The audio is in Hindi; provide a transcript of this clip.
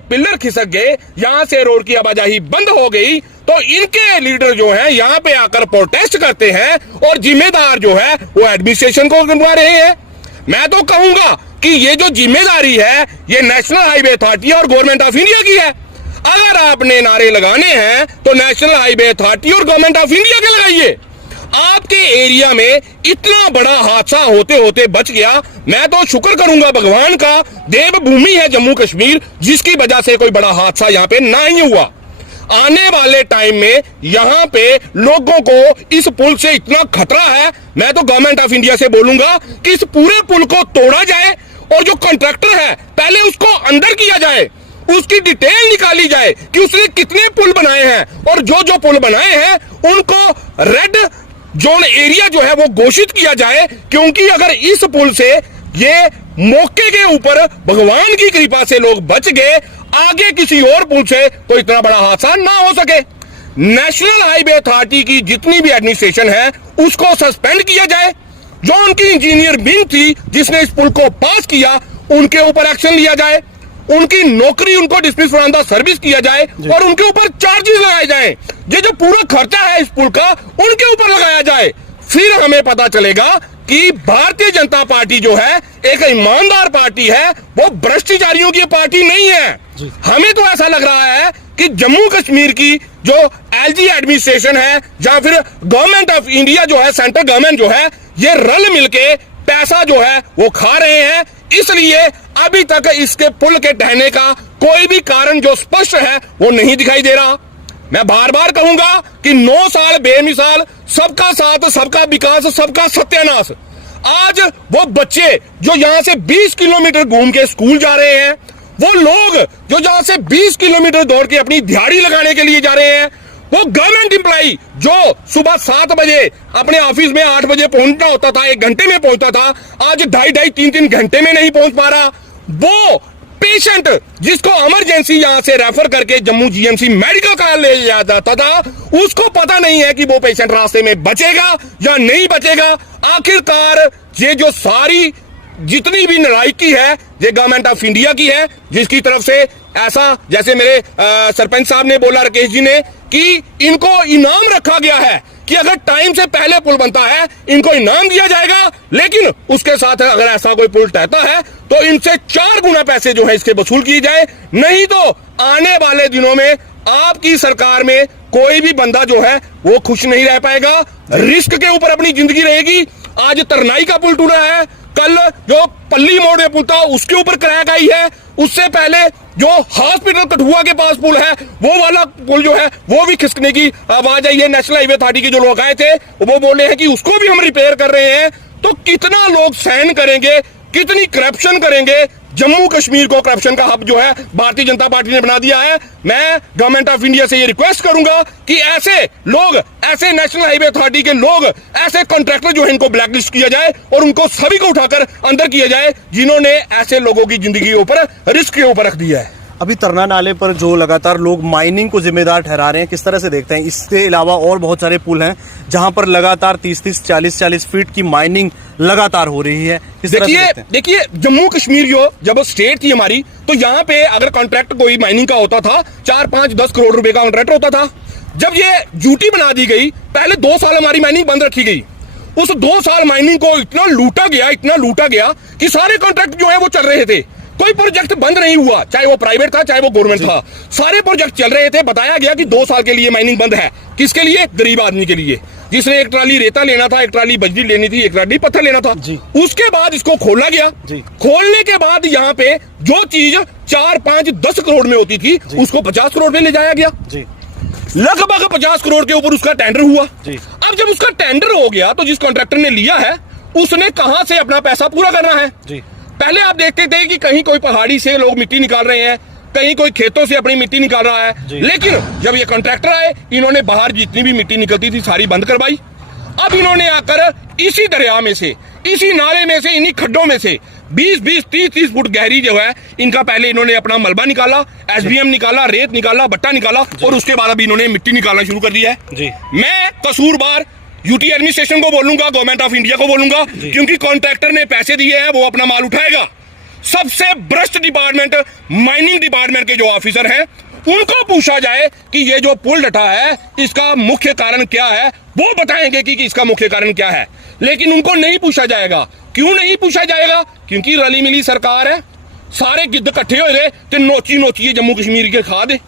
पिलर खिसक गए, यहाँ से रोड की आवाजाही बंद हो गई, तो इनके लीडर जो हैं यहाँ पे आकर प्रोटेस्ट करते हैं और जिम्मेदार जो है वो एडमिनिस्ट्रेशन को गिनवा रहे हैं। मैं तो कहूंगा कि ये जो जिम्मेदारी है ये नेशनल हाईवे अथॉरिटी और गवर्नमेंट ऑफ इंडिया की है। अगर आपने नारे लगाने हैं तो नेशनल हाईवे अथॉरिटी और गवर्नमेंट ऑफ इंडिया के लगाइए। आपके एरिया में इतना बड़ा हादसा होते होते बच गया, मैं तो शुक्र करूंगा भगवान का, देवभूमि है जम्मू कश्मीर, जिसकी वजह से कोई बड़ा हादसा यहाँ पे ना ही हुआ। आने वाले टाइम में यहाँ पे लोगों को इस पुल से इतना खतरा है, मैं तो गवर्नमेंट ऑफ इंडिया से बोलूंगा कि इस पूरे पुल को तोड़ा जाए और जो कॉन्ट्रैक्टर है पहले उसको अंदर किया जाए, उसकी डिटेल निकाली जाए कि उसने कितने पुल बनाए हैं और जो जो पुल बनाए हैं उनको रेड जोन एरिया जो है वो घोषित किया जाए, क्योंकि अगर इस पुल से ये मौके के ऊपर भगवान की कृपा से लोग बच गए, आगे किसी और पुल से तो इतना बड़ा हादसा ना हो सके। नेशनल हाईवे अथॉरिटी की जितनी भी एडमिनिस्ट्रेशन है उसको सस्पेंड किया जाए। जो उनकी इंजीनियर विंग थी जिसने इस पुल को पास किया, उनके ऊपर एक्शन लिया जाए, उनकी नौकरी उनको डिसमिस फ्रॉम द सर्विस किया जाए और उनके ऊपर चार्जेस लगाए जाए। ये जो पूरा खर्चा है इस पुल का उनके ऊपर लगाया जाए। फिर हमें पता चलेगा कि भारतीय जनता पार्टी जो है एक ईमानदार पार्टी है, वो भ्रष्टाचारियों की पार्टी नहीं है। हमें तो ऐसा लग रहा है कि जम्मू कश्मीर की जो एलजी एडमिनिस्ट्रेशन है या फिर गवर्नमेंट ऑफ इंडिया जो है, सेंट्रल गवर्नमेंट जो है, ये रल मिलके पैसा जो है वो खा रहे हैं। इसलिए अभी तक इसके पुल के ढहने का कोई भी कारण जो स्पष्ट है वो नहीं दिखाई दे रहा। मैं बार बार कहूंगा कि 9 साल बेमिसाल, सबका साथ, सबका विकास, सबका सत्यानाश। आज वो बच्चे जो यहां से 20 किलोमीटर घूम के स्कूल जा रहे हैं, वो लोग जो यहां से 20 किलोमीटर दौड़ के अपनी दिहाड़ी लगाने के लिए जा रहे हैं, वो गवर्नमेंट एम्प्लॉई जो सुबह 7 बजे अपने ऑफिस में 8 बजे पहुंचना होता था, 1 घंटे में पहुंचता था, आज 2.5 3 घंटे में नहीं पहुंच पा रहा। वो पेशेंट जिसको इमरजेंसी यहां से रेफर करके जम्मू जीएमसी मेडिकल कॉलेज ले जाया जाता था, उसको पता नहीं है कि वो पेशेंट रास्ते में बचेगा या नहीं बचेगा। आखिरकार ये जो सारी जितनी भी नालायकी है ये गवर्नमेंट ऑफ इंडिया की है, जिसकी तरफ से ऐसा, जैसे मेरे सरपंच साहब ने बोला, राकेश जी ने, कि इनको इनाम रखा गया है कि अगर टाइम से पहले पुल बनता है इनको इनाम दिया जाएगा, लेकिन उसके साथ अगर ऐसा कोई पुल टहता है तो इनसे 4 गुना पैसे जो है इसके वसूल किए जाए। नहीं तो आने वाले दिनों में आपकी सरकार में कोई भी बंदा जो है वो खुश नहीं रह पाएगा, रिस्क के ऊपर अपनी जिंदगी रहेगी। आज तरनाई का पुल टूटा है, कल जो पल्ली मोड़ में पुल था उसके ऊपर क्रैक आई है, उससे पहले जो हॉस्पिटल कठुआ के पास पुल है वो वाला पुल जो है वो भी खिसकने की आवाज आई है। नेशनल हाईवे अथॉरिटी के जो लोग आए थे वो बोले हैं कि उसको भी हम रिपेयर कर रहे हैं। तो कितना लोग सहन करेंगे, कितनी करप्शन करेंगे। जम्मू कश्मीर को करप्शन का हब जो है भारतीय जनता पार्टी ने बना दिया है। मैं गवर्नमेंट ऑफ इंडिया से ये रिक्वेस्ट करूंगा कि ऐसे लोग, ऐसे नेशनल हाईवे अथॉरिटी के लोग, ऐसे कॉन्ट्रैक्टर जो है इनको ब्लैकलिस्ट किया जाए और उनको सभी को उठाकर अंदर किया जाए जिन्होंने ऐसे लोगों की जिंदगी के ऊपर, रिस्क के ऊपर रख दिया है। अभी तरना नाले पर जो लगातार लोग माइनिंग को जिम्मेदार ठहरा रहे हैं, किस तरह से देखते हैं? इसके अलावा और बहुत सारे पुल हैं जहां पर लगातार 30-30, 40-40 फीट की माइनिंग लगातार हो रही है। देखिए जम्मू कश्मीर जो जब स्टेट थी हमारी, तो यहाँ पे अगर कॉन्ट्रैक्ट कोई माइनिंग का होता था 4, 5, 10 करोड़ रुपए का कॉन्ट्रैक्ट होता था। जब ये ड्यूटी बना दी गई, पहले 2 साल हमारी माइनिंग बंद रखी गई। उस 2 साल माइनिंग को इतना लूटा गया कि सारे कॉन्ट्रैक्ट जो है वो चल रहे थे, कोई प्रोजेक्ट बंद नहीं हुआ, चाहे वो प्राइवेट था चाहे वो गवर्नमेंट था, सारे प्रोजेक्ट चल रहे थे। बताया गया कि 2 साल के लिए माइनिंग बंद है। किसके लिए? गरीब आदमी के लिए, जिसने 1 ट्राली रेता लेना था, 1 ट्राली बजरी लेनी थी, 1 ट्राली पत्थर लेना था। उसके बाद इसको खोला गया। खोलने के बाद यहाँ पे जो चीज 4, 5, 10 करोड़ में होती थी उसको 50 करोड़ में ले जाया गया। लगभग 50 करोड़ के ऊपर उसका टेंडर हुआ। अब जब उसका टेंडर हो गया तो जिस कॉन्ट्रैक्टर ने लिया है उसने कहां से अपना पैसा पूरा करना है? पहले आप देखते थे कि कहीं कोई पहाड़ी से लोग मिट्टी निकाल रहे हैं, कहीं कोई खेतों से अपनी मिट्टी निकाल रहा है, लेकिन जब ये कॉन्ट्रैक्टर आए इन्होंने बाहर जितनी भी मिट्टी निकलती थी सारी बंद करवाई। अब इन्होंने आकर इसी दरिया में से, इसी नाले में से, इन्हीं खड्डों में से 20-20, 30-30 फुट गहरी जो है इनका पहले इन्होंने अपना मलबा निकाला, एसबीएम निकाला, रेत निकाला, बट्टा निकाला और उसके बाद अभी इन्होंने मिट्टी निकालना शुरू कर दिया है। मैं कसूरवार यूटी एडमिनिस्ट्रेशन को बोलूंगा, गवर्नमेंट ऑफ इंडिया को बोलूंगा, क्योंकि कॉन्ट्रैक्टर ने पैसे दिए हैं, वो अपना माल उठाएगा। सबसे भ्रष्ट डिपार्टमेंट माइनिंग डिपार्टमेंट के जो ऑफिसर हैं उनको पूछा जाए कि ये जो पुल डटा है इसका मुख्य कारण क्या है, वो बताएंगे कि इसका मुख्य कारण क्या है। लेकिन उनको नहीं पूछा जाएगा। क्यों नहीं पूछा जाएगा? क्योंकि रली मिली सरकार है, सारे गिद्ध इकट्ठे हो गए ते नोची नोची जम्मू कश्मीर के खा दे।